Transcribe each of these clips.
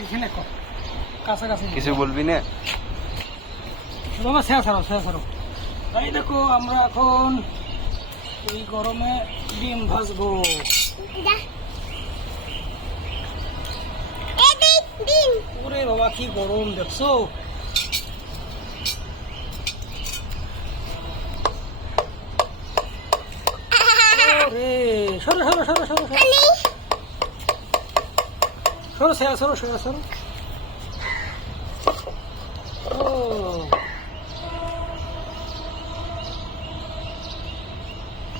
এখানে কর। কাছাকাছি কিছু বলবি না? বাবা শেয়া ছাড়ো শেয়া ছাড়ো এই দেখো আমরা এখন এই গরমে ডিম ভাজবো। ওরে বাবা কি গরম দেখছ? ওরে সরো সরো সরো সরো সরো। সরো সরো সরো।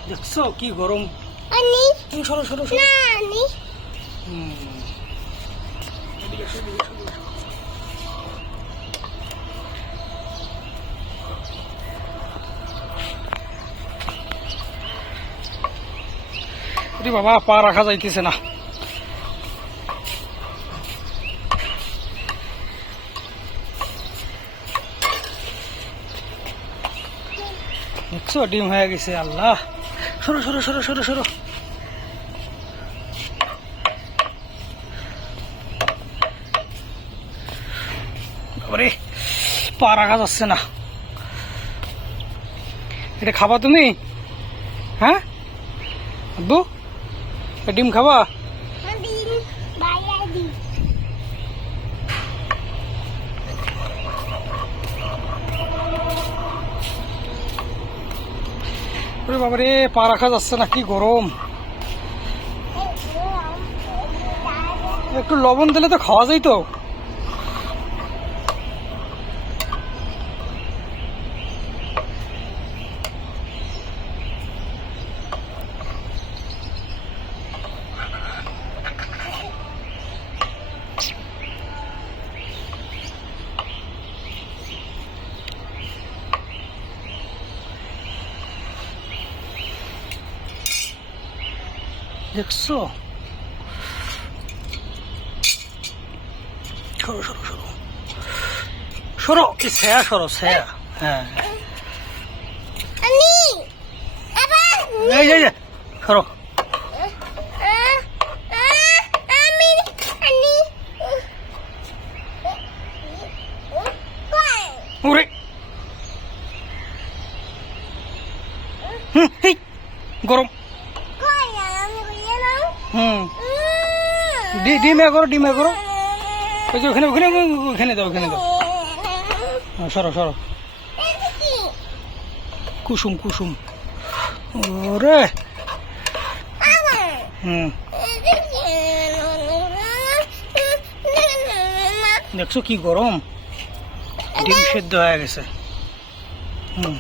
দেখছ কি গরম? সরো সরো সরো। বাবা পা রাখা যাইতেছে না। দেখছ ডিম হয়ে গেছে, আল্লাহ। সরো সরো সরো সরো সরো। ওরে পা রাখা যাচ্ছে না। এটা খাবা তুমি? হ্যাঁ? আব্বু ডিম খাবা? বাবারে পা রাখা যাচ্ছে না কি গরম। একটু লবণ দিলে তো খাওয়া যায় দেখছ সরো সরো সরো সরো এই ছায়া সরো ছায়া হ্যাঁ সরো ওরে হুম গরম ডিমে করো ডিমে করো। ওই যে ওখানে ওখানে ওখানে দাও ওখানে দাও। হ্যাঁ, সরো সরো। কুসুম কুসুম। ওরে। দেখছ কি গরম? ডিম সেদ্ধ হয়ে গেছে। হুম।